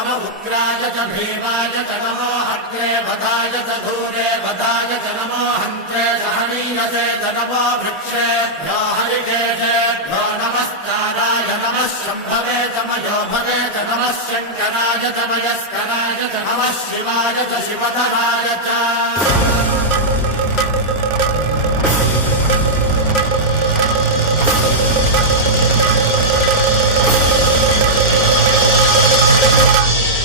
नम उग्राय च भीमाय च नमो अग्रे वधाय च धूरे वधाय च नमो हन्त्रे सहनीयसे च नमो वृक्षेभ्यो हरिकेशेभ्यो नमस्काराय नमः शम्भवे च मयोभवे च नमः शङ्कराय च मयस्कराय च नमः शिवाय च शिवधराय च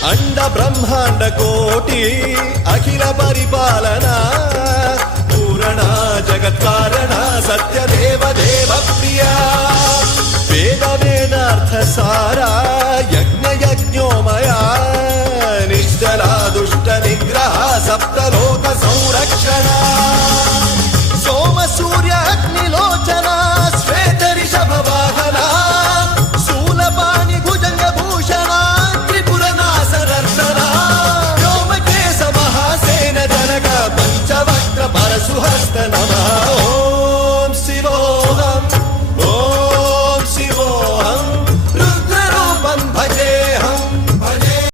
अंड ब्रह्मांड कोटि अखिल परिपालना पूरणा जगत्कारणा सत्यदेव देव प्रिया वेद वेदार्थ सारा यज्ञ यज्ञोमया निश्चला दुष्ट निग्रह सप्तलोक संरक्षणा